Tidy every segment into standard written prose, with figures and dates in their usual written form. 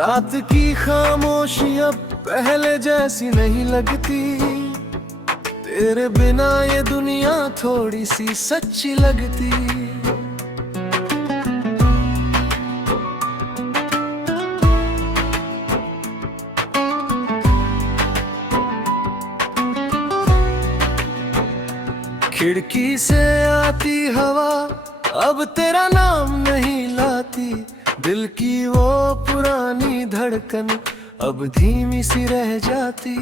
रात की खामोशी अब पहले जैसी नहीं लगती, तेरे बिना ये दुनिया थोड़ी सी सच्ची लगती। खिड़की से आती हवा अब तेरा नाम नहीं लाती, दिल की वो पुरानी धड़कन अब धीमी सी रह जाती।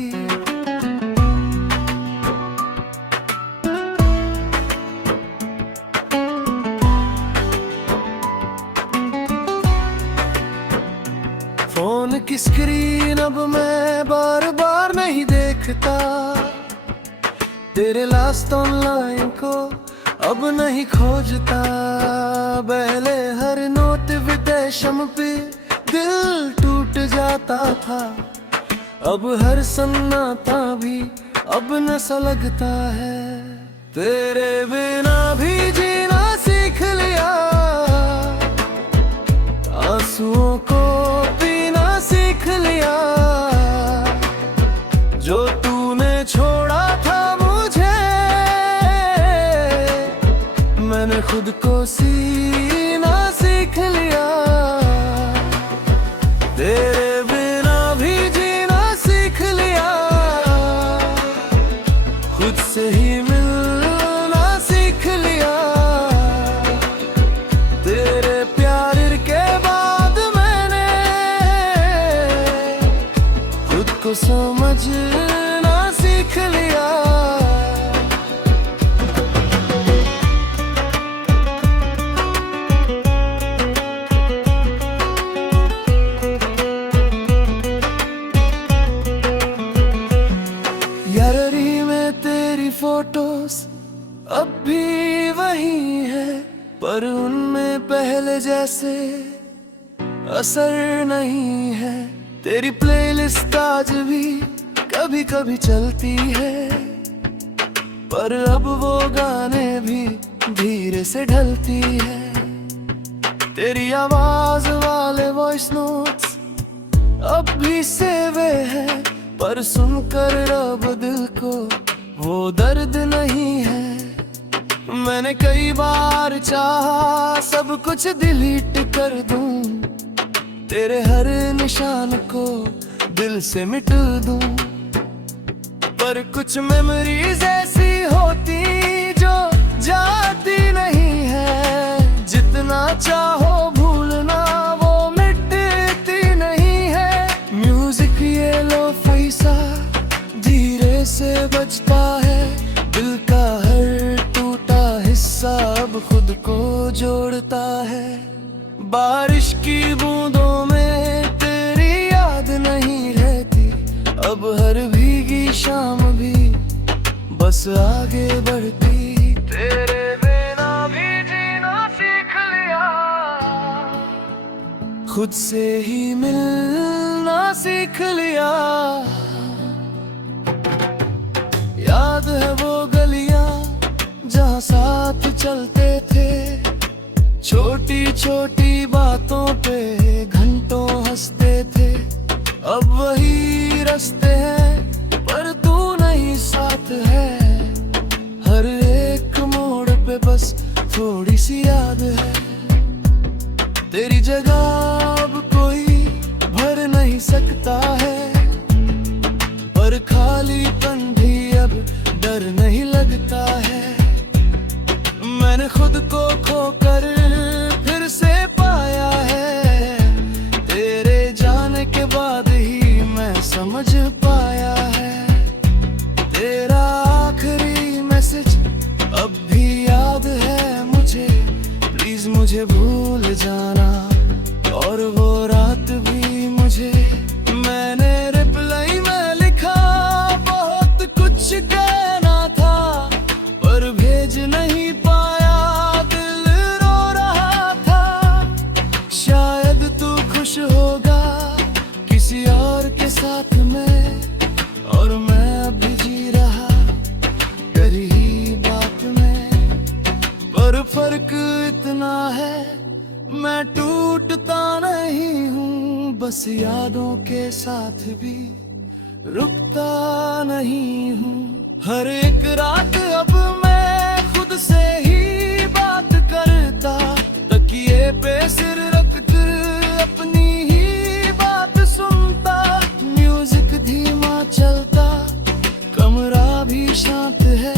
फोन की स्क्रीन अब मैं बार बार नहीं देखता, तेरे लास्ट ऑनलाइन को अब नहीं खोजता। पहले हर नोटिफिकेशन पे दिल टूट जाता था, अब हर सन्नाटा भी अब न सा लगता है। तेरे बिना भी जीना सीख लिया, आंसुओं को पीना सीख लिया। जो तूने छोड़ा था मुझे, मैंने खुद को सीना सीख लिया। तेरे बिना भी जीना सीख लिया, खुद से ही मिलना सीख लिया। तेरे प्यार के बाद मैंने खुद को समझना सीख लिया। गैलरी में तेरी फोटोज अब भी वही है, पर उनमें पहले जैसे असर नहीं है। तेरी प्लेलिस्ट आज भी कभी कभी चलती है, पर अब वो गाने भी धीरे से ढलती है। तेरी आवाज वाले वॉइस नोट्स अब भी सेवे है, पर सुनकर अब दिल को वो दर्द नहीं है। मैंने कई बार चाहा सब कुछ डिलीट कर दूं, तेरे हर निशान को दिल से मिट दूं, पर कुछ मेमोरीज ऐसी होती जो जाती नहीं है। जितना चाहो भूलना वो मिटती नहीं है। म्यूजिक ये लो पैसा धीरे से बजता है, दिल का हर टूटा हिस्सा अब खुद को जोड़ता है। बारिश की बूंदों में तेरी याद नहीं रहती, अब हर भीगी शाम भी बस आगे बढ़ती। तेरे बिना भी जीना सीख लिया, खुद से ही मिलना सीख लिया। याद है वो गलियां जहाँ साथ चलते थे, छोटी छोटी बातों पे घंटों हंसते थे। अब वही रास्ते हैं पर तू नहीं साथ है, हर एक मोड़ पे बस थोड़ी सी याद है। तेरी जगह अब कोई भर नहीं सकता है, पर खालीपन भी अब डर नहीं लगता है। मैंने खुद को खोकर फिर से पाया है, तेरे जाने के बाद ही मैं समझ पाया है। तेरा आखिरी मैसेज अब भी याद है मुझे, प्लीज मुझे भूल जाना। और वो रात भी मुझे, मैंने रिप्लाई में लिखा बहुत कुछ कहना था, पर भेज नहीं पाया, दिल रो रहा बस यादों के साथ भी रुकता नहीं हूँ। हर एक रात अब मैं खुद से ही बात करता, तकिए पे सिर रख कर अपनी ही बात सुनता। म्यूजिक धीमा चलता, कमरा भी शांत है,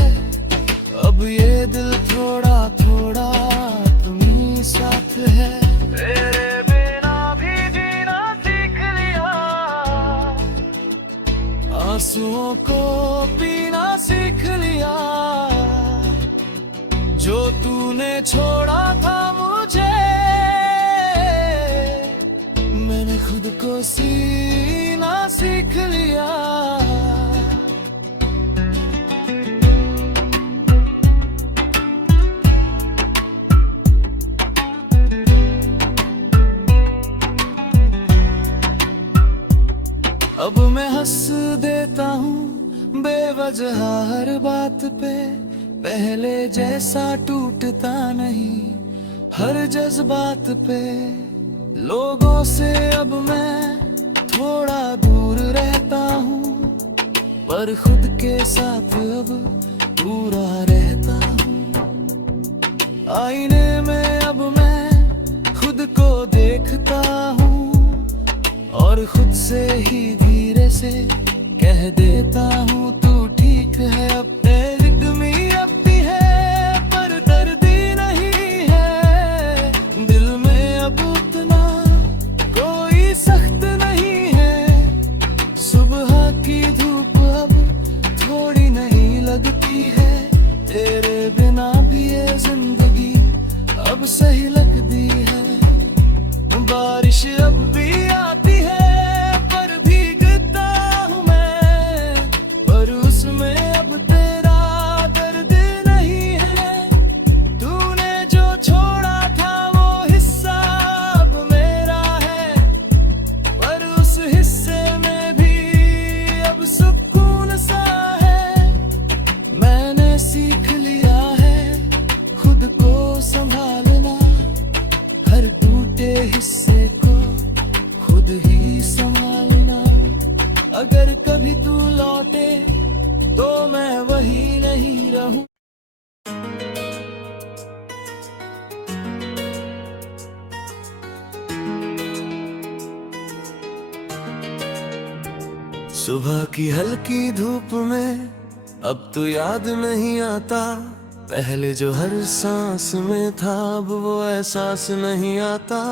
अब ये दिल थोड़ा थोड़ा तुम्हीं साथ है। तेरे बिना भी जीना सीख लिया, आंसुओं को पीना सीख लिया। जो तूने छोड़ा था मुझे, मैंने खुद को सीना सीख लिया। अब मैं हंस देता हूँ बेवजह हर बात पे, पहले जैसा टूटता नहीं हर जज्बात पे। लोगों से अब मैं थोड़ा दूर रहता हूँ, पर खुद के साथ अब पूरा रहता हूँ। आईने में अब मैं खुद को देखता हूँ, और खुद से ही धीरे से कह देता हूँ तू ठीक है। अब रिदमी अपनी है पर दर्दी नहीं है, दिल में अब उतना कोई सख्त नहीं है। सुबह की धूप अब थोड़ी नहीं लगती है, तेरे बिना भी ये जिंदगी अब सही लगती है। बारिश अब भी आती है पर भीगता हूँ मैं, पर उसमें अब तेरा दर्द नहीं है। तूने जो छोड़ा था वो हिस्सा अब मेरा है, पर उस हिस्से में भी अब सुकून सा है। मैंने सीख लिया है खुद को संभालना, हर टूटे हिस्से को खुद ही संभालना। अगर कभी तू लौटे तो मैं वही नहीं रहूं। सुबह की हल्की धूप में अब तो याद नहीं आता, पहले जो हर सांस में था अब वो एहसास नहीं आता।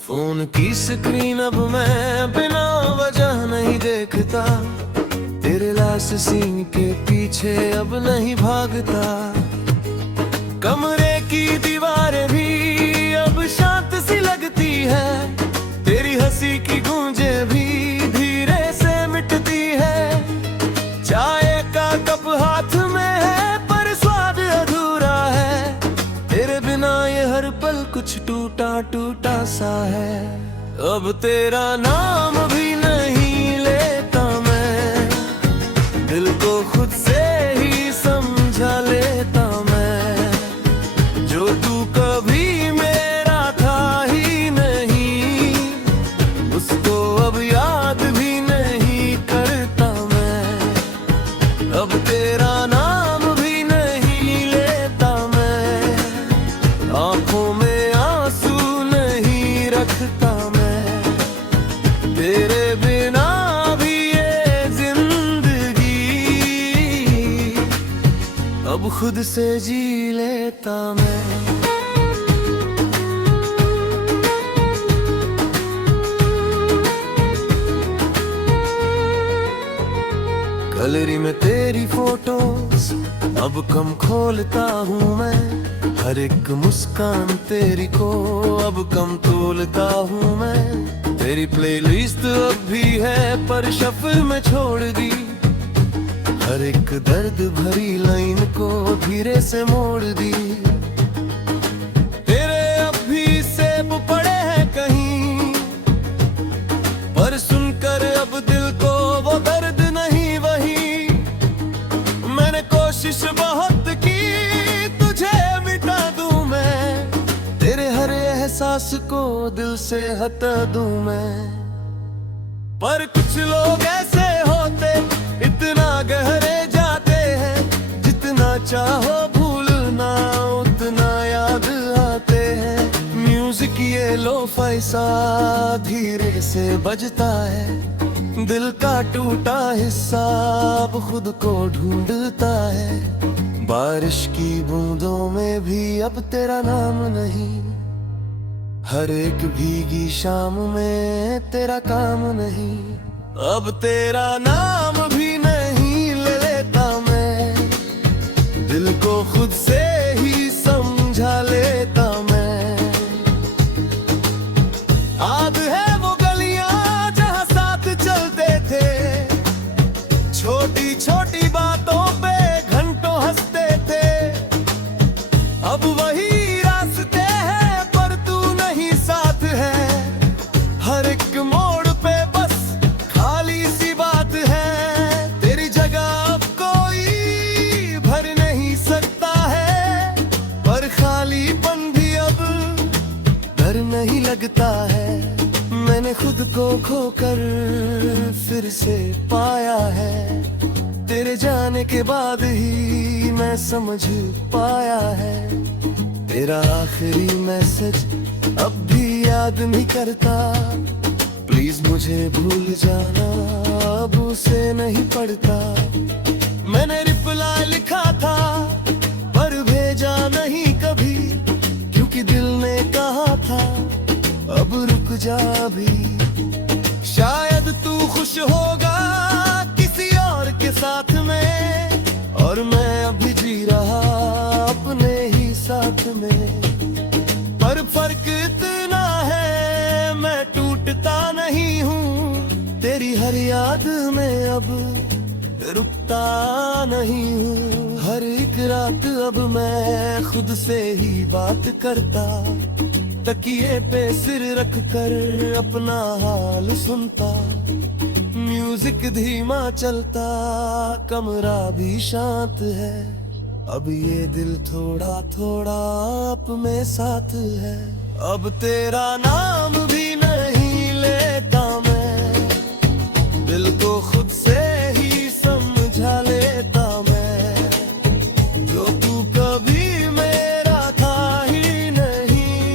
फोन की स्क्रीन अब मैं बिना वजह नहीं देखता, तेरे लाश सीन के पीछे अब नहीं भागता। कमरे की दीवारें भी अब शांत सी लगती है, तेरी हंसी की गूंजे भी धीरे से मिटती है। चाय का कप हाथ में है पर स्वाद अधूरा है, तेरे बिना ये हर पल कुछ टूटा टूटा सा है। अब तेरा नाम भी नहीं लेता मैं, दिल को खुद से ही समझा लेता मैं। जो तू कभी मेरा था ही नहीं, उसको अब याद भी नहीं करता मैं। अब तेरा नाम भी नहीं लेता मैं, आंखों में आंसू नहीं रखता मैं। तेरे बिना भी ये जिंदगी अब खुद से जी लेता मैं। गैलरी में तेरी फोटोज अब कम खोलता हूँ मैं, हर एक मुस्कान तेरी को अब कम तोलता हूँ मैं। तेरी प्लेलिस्ट अब भी है पर शफल में छोड़ दी, हर एक दर्द भरी लाइन को धीरे से मोड़ दी। तेरे अब भी सेब पड़े हैं कहीं, पर सुनकर अब दिल को वो दर्द नहीं वही। मैंने कोशिश बहुत की तुझे मिटा दूं मैं, तेरे हर एहसास को दिल से हटा दूं मैं। पर कुछ लोग ऐसे होते इतना गहरे जाते हैं, जितना चाहो भूलना उतना याद आते हैं। म्यूजिक ये लो फैसा धीरे से बजता है, दिल का टूटा हिस्सा अब खुद को ढूंढता है। बारिश की बूंदों में भी अब तेरा नाम नहीं, हर एक भीगी शाम में तेरा काम नहीं। अब तेरा नाम भी नहीं ले लेता मैं, दिल को खुद से ही समझा लेता मैं। याद है वो गलियां जहां साथ चलते थे, छोटी छोटी बातों पे घंटों हंसते थे। अब वही रास्ते हैं पर तू नहीं साथ है, हर एक मोड़ पे बस खाली सी बात है। तेरी जगह अब कोई भर नहीं सकता है, पर खालीपन भी अब डर नहीं लगता है। मैंने खुद को खोकर फिर से पाया है, तेरे जाने के बाद ही मैं समझ पाया है। तेरा आखिरी मैसेज अब भी याद नहीं करता, प्लीज मुझे भूल जाना अब उसे नहीं पढ़ता। मैंने रिप्लाई लिखा था पर भेजा नहीं कभी, क्योंकि दिल ने कहा था अब रुक जा भी। शायद तू खुश होगा किसी और के साथ में, और मैं अभी जी रहा अपने ही साथ में। पर फर्क इतना है मैं टूटता नहीं हूँ, तेरी हर याद में अब रुकता नहीं हूँ। हर एक रात अब मैं खुद से ही बात करता, तकिए पे सिर रख कर अपना हाल सुनता। म्यूजिक धीमा चलता, कमरा भी शांत है, अब ये दिल थोड़ा थोड़ा अपने साथ है। अब तेरा नाम भी नहीं लेता मैं, दिल को खुद से ही समझा लेता मैं। जो तू कभी मेरा था ही नहीं,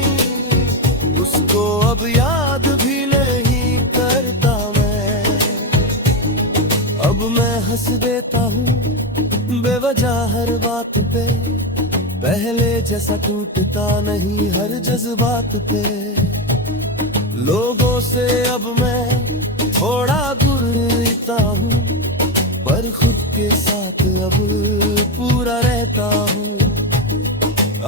उसको अब याद भी नहीं करता मैं। अब मैं हंस देता हूँ बेवजह हर बात पे, पहले जैसा टूटता नहीं हर जज्बात पे। लोगों से अब मैं थोड़ा दूर रहता हूँ, पर खुद के साथ अब पूरा रहता हूँ।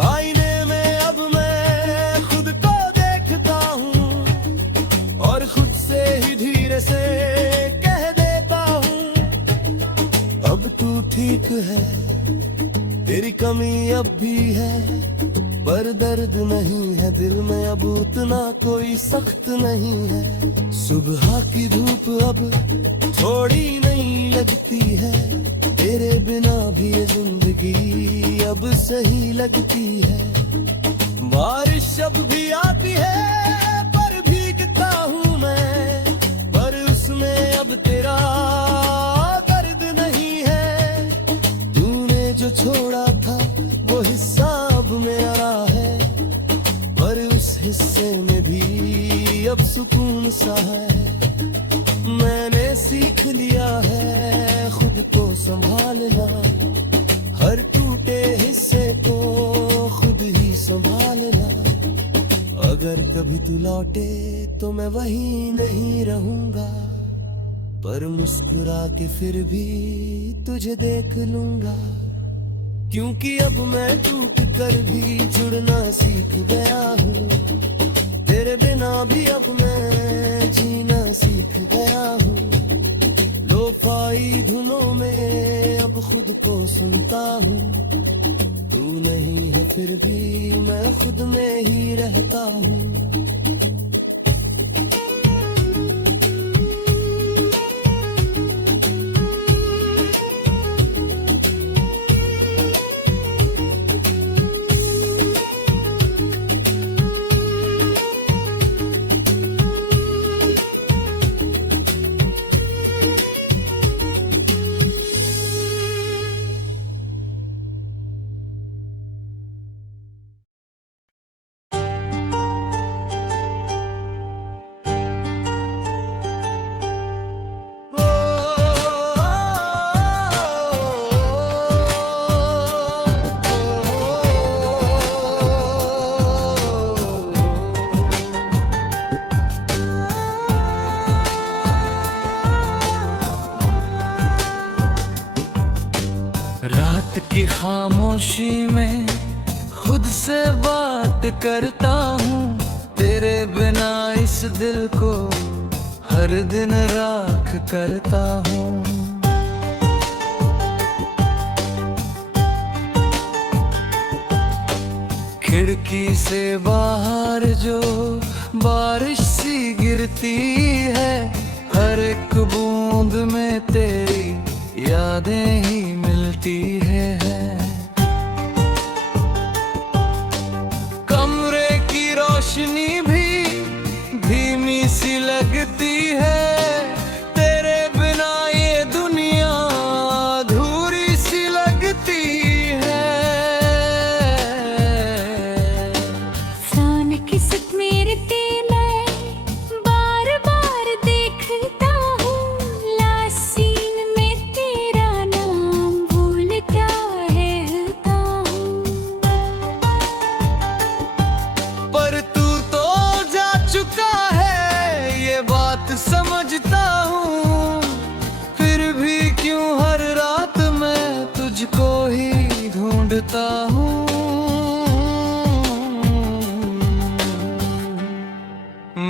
आईने में अब मैं खुद को देखता हूँ, और खुद से ही धीरे से कह देता हूँ अब तू ठीक है। तेरी कमी अब भी है पर दर्द नहीं है, दिल में अब उतना कोई सख्त नहीं है। सुबह की धूप अब थोड़ी नहीं लगती है, तेरे बिना भी ये जिंदगी अब सही लगती है। बारिश अब भी आती है पर भीगता हूँ मैं, पर उसमें अब तेरा दर्द नहीं है। तूने जो छोड़ा था वो हिस्सा अब मेरा है, पर उस हिस्से में भी अब सुकून सा है। मैंने सीख लिया है खुद को संभालना, हर टूटे हिस्से को खुद ही संभालना। अगर कभी तू लौटे तो मैं वहीं नहीं रहूंगा, पर मुस्कुरा के फिर भी तुझे देख लूंगा। क्योंकि अब मैं टूट कर भी जुड़ना सीख गया हूँ, तेरे बिना भी अब मैं जीना सीख गया हूँ। लोफाई धुनों में अब खुद को सुनता हूँ, तू नहीं है फिर भी मैं खुद में ही रहता हूँ। खामोशी में खुद से बात करता हूँ। तेरे बिना इस दिल को हर दिन राख करता हूँ। खिड़की से बाहर जो बारिश सी गिरती है, हर एक बूंद में तेरी यादें ही मिलती है। कमरे की रोशनी भी धीमी सी लगती है, तेरे बिना ये दुनिया अधूरी सी लगती है। सान किस्मत मेरे तेरे बार बार देखता हूँ, लास्ट सीन में तेरा नाम भूलता रहता हूँ। पर तू तो जा चुका है ये बात समझता हूँ, फिर भी क्यों हर रात मैं तुझको ही ढूंढता हूँ।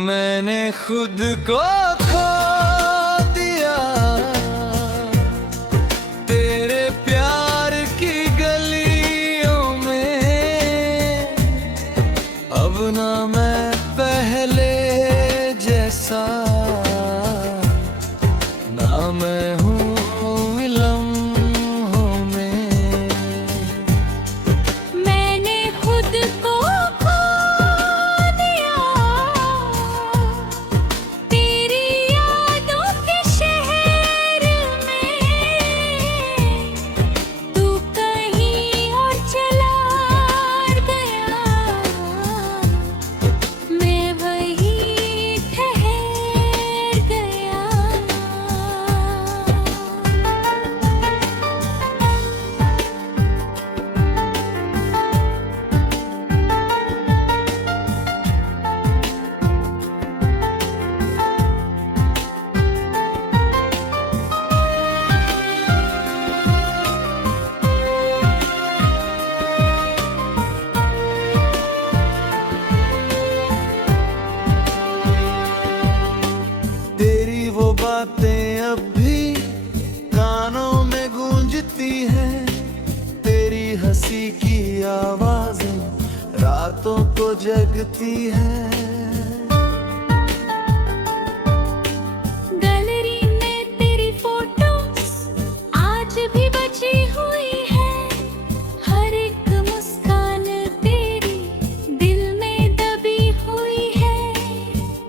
मैंने खुद को खो दिया तेरे प्यार की गलियों में, अब ना मैं पहले जैसा, ना मैं हूँ लम्हों में। मैंने खुद को खो दिया तेरी यादों के शहर में, तू कहीं और चला गया, मैं वहीं ठहर गया। तेरी वो बातें अब भी कानों में गूंजती हैं, तेरी हंसी की आवाजें रातों को जगती हैं। गैलरी में तेरी फोटोस आज भी बची हुई है, हर एक मुस्कान तेरी दिल में दबी हुई है।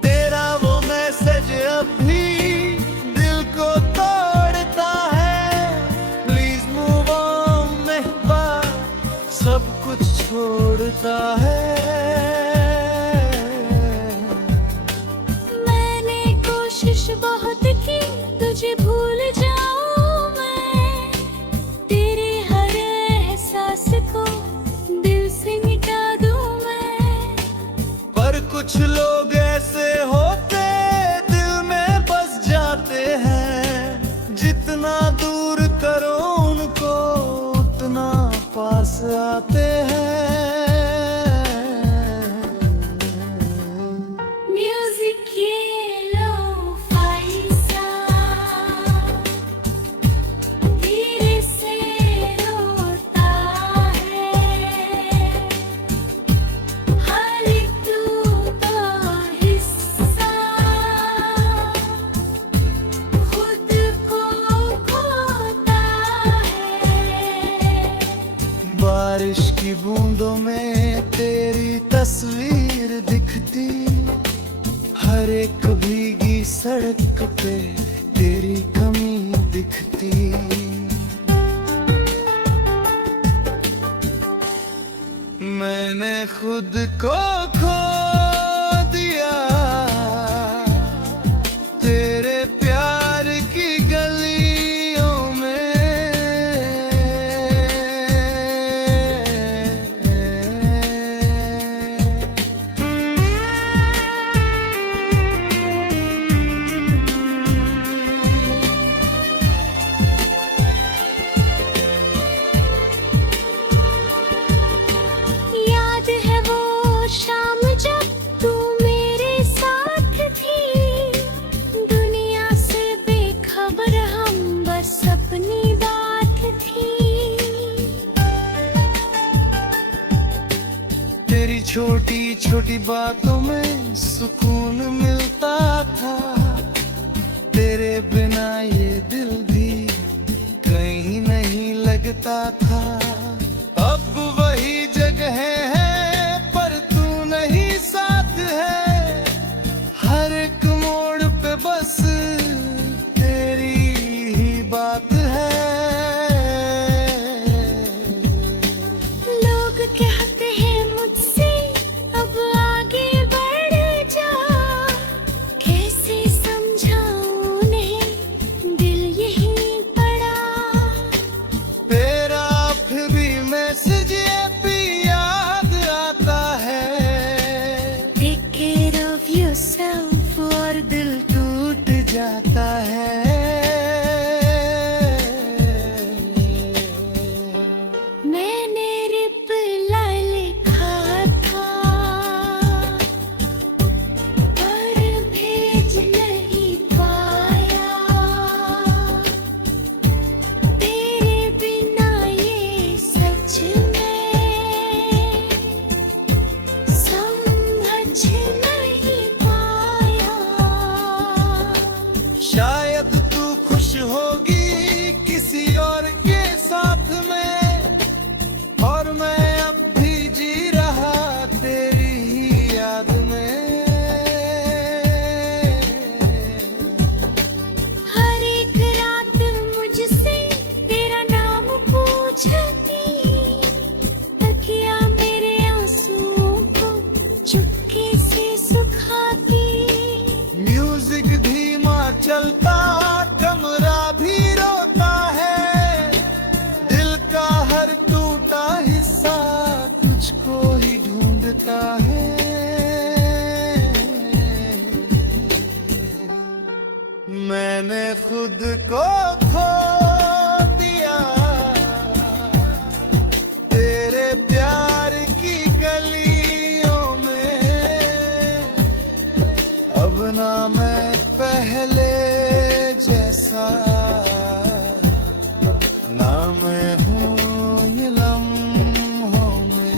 तेरा वो मैसेज अब भी दिल को तोड़ता है, प्लीज मूव ऑन महबा, सब कुछ छोड़ता है। मैंने कोशिश बहुत की तुझे भूल जाऊं मैं, तेरे हर एहसास को दिल से मिटा दूं मैं। पर कुछ लोग ऐसे होते दिल में बस जाते हैं, जितना दूर करो उनको उतना पास आते हैं। म्यूजिक ये लो फाइसा धीरे से रोता है, हर एक तू तो हिस्सा खुद को खोता है। बारिश की बूंदों में तेरी तस्वीर दिखती, हर एक भीगी सड़क पे तेरी कमी दिखती। मैंने खुद को खो दिया तेरे प्यार की गलियों में। तेरी छोटी छोटी बातों में सुकून मिलता था, तेरे बिना ये दिल भी कहीं नहीं लगता था। अब वही जगह है पर तू नहीं साथ है, हर एक मोड़ पे बस तेरी ही बात है। लोग कहते हैं मुझसे अब आगे बढ़ जा, कैसे समझाऊं उन्हें दिल यहीं पड़ा। तेरा फिर भी मैसेज ये भी याद आता है, Take care of yourself और दिल टूट जाता है। मैंने रिप्लाई लिखा था पर भेज नहीं पाया, तेरे बिना ये सच में समझ नहीं पाया। शायद तू खुश होगी किसी और के साथ में, और मैं अब भी जी रहा तेरी ही याद में। हर एक रात मुझसे तेरा नाम पूछती, तकिया मेरे आंसुओं को चुपके से सुखाती। म्यूजिक धीमा चलता कमरा भी रोता है, दिल का हर टूटा हिस्सा तुझको ही ढूंढता है। मैंने खुद को खो दिया तेरे प्यार की गलियों में, अब ना मैं पहले जैसा, ना मैं हूँ इन लम्हों में।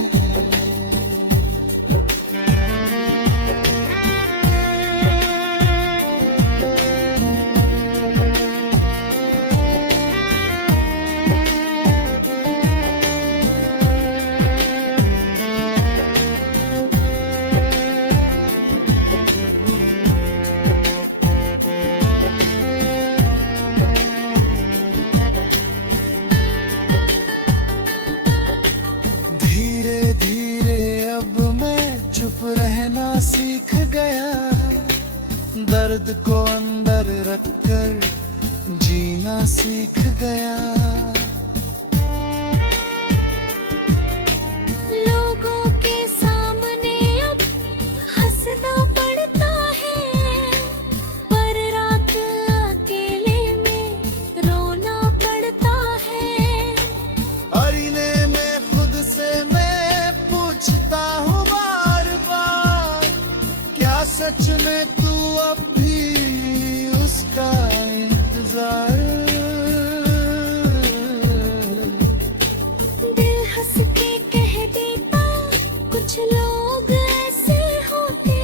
धीरे धीरे अब मैं चुप रहना सीख गया, दर्द को अंदर रखकर जीना सीख गया। लोगों के सामने अब हंसना पड़ता है, पर रात अकेले में रोना पड़ता है। आईने में खुद से मैं पूछता हूँ बार बार, क्या सच में तू अब भी उसका इंतजार। दिल हंस के कह देता कुछ लोग ऐसे होते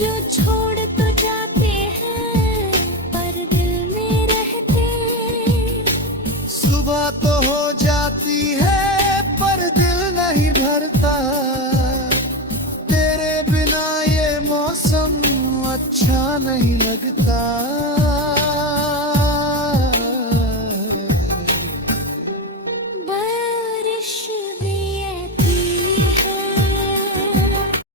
जो छोड़ तो जाते हैं पर दिल में रहते। सुबह तो हो जाती है पर दिल नहीं भरता, तेरे बिना ये मौसम अच्छा नहीं लगता।